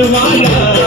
திருவாயா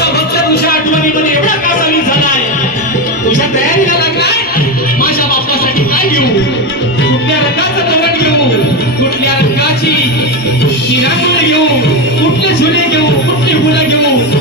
तुझा भक्त तुझ्या आठवणीमध्ये एवढा का सामील झालाय? तुझ्या तयारीला लागलाय? माझ्या बाप्पासाठी काय घेऊ? कुठल्या रंगाचं तोरण घेऊ? कुठल्या रंगाची किराणा घेऊ? कुठले झुले घेऊ? कुठली फुलं घेऊ?